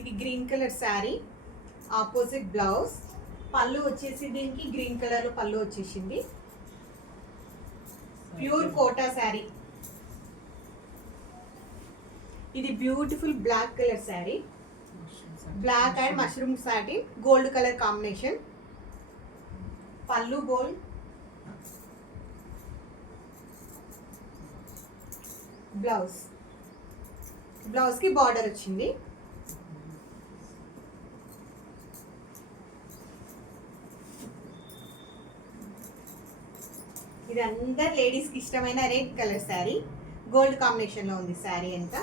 ఇది green colour sari, opposite blouse. పళ్ళు వచ్చేసి దీనికి గ్రీన్ కలర్ లో పళ్ళు వచ్చేసింది. ప్యూర్ కోటా శారీ. ఇది beautiful black colour sari, black and mushroom sari, gold colour combination. పళ్ళు గోల్డ్, బ్లౌజ్, బ్లౌజ్ కి బార్డర్ వచ్చింది. ఇది అందరు లేడీస్ కి ఇష్టమైన red colour sari, gold combination లో ఉంది శారీ అంతా.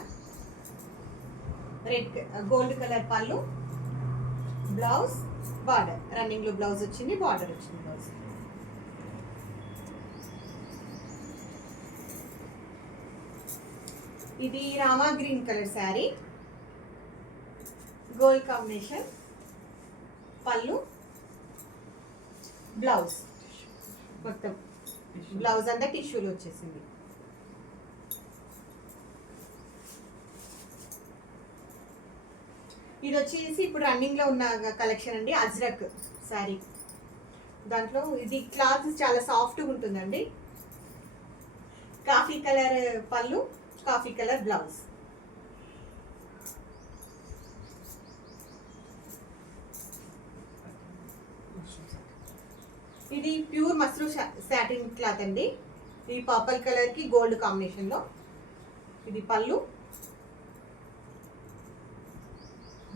రెడ్ గోల్డ్ కలర్ పళ్ళు, బ్లౌజ్, బార్డర్, రన్నింగ్ లో బ్లౌజ్ వచ్చింది, బార్డర్ వచ్చింది బ్లౌజ్. ఇది Rama green colour sari, gold combination, పళ్ళు, బ్లౌజ్, మొత్తం బ్లౌజ్ అంతా టిష్యూలో వచ్చేసింది. ఇది వచ్చేసి ఇప్పుడు రన్నింగ్ లో ఉన్న కలెక్షన్ అండి, అజ్రక్ శారీ. దాంట్లో ఇది క్లాత్ చాలా సాఫ్ట్గా ఉంటుందండి. కాఫీ కలర్ పళ్ళు, కాఫీ కలర్ బ్లౌజ్. ఇది ప్యూర్ మస్రూ సాటిన్ క్లాత్ అండి. ఇది పర్పుల్ కలర్ కి గోల్డ్ కాంబినేషన్ లో. ఇది పళ్ళు,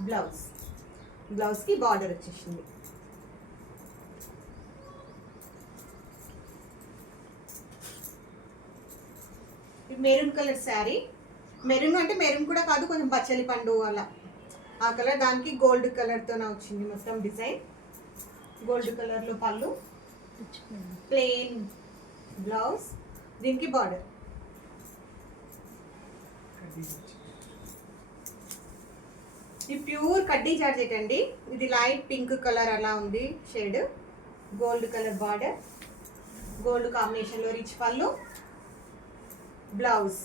బ్లౌజ్, బ్లౌజ్ కి బార్డర్ వచ్చేసింది. మెరూన్ కలర్ శారీ, మెరూన్ అంటే మెరూన్ కూడా కాదు, కొంచెం బచ్చలి పండు అలా ఆ కలర్. దానికి గోల్డ్ కలర్తో వచ్చింది మొత్తం డిజైన్. గోల్డ్ కలర్లో పళ్ళు, ప్లెయిన్ బ్లౌజ్, దీనికి బార్డర్. ఇది ప్యూర్ కడ్డీ జార్జెట్ అండి. ఇది లైట్ పింక్ కలర్ అలా ఉంది shade. Gold colour border, gold కాంబినేషన్లో రిచ్ పళ్ళు, బ్లౌజ్.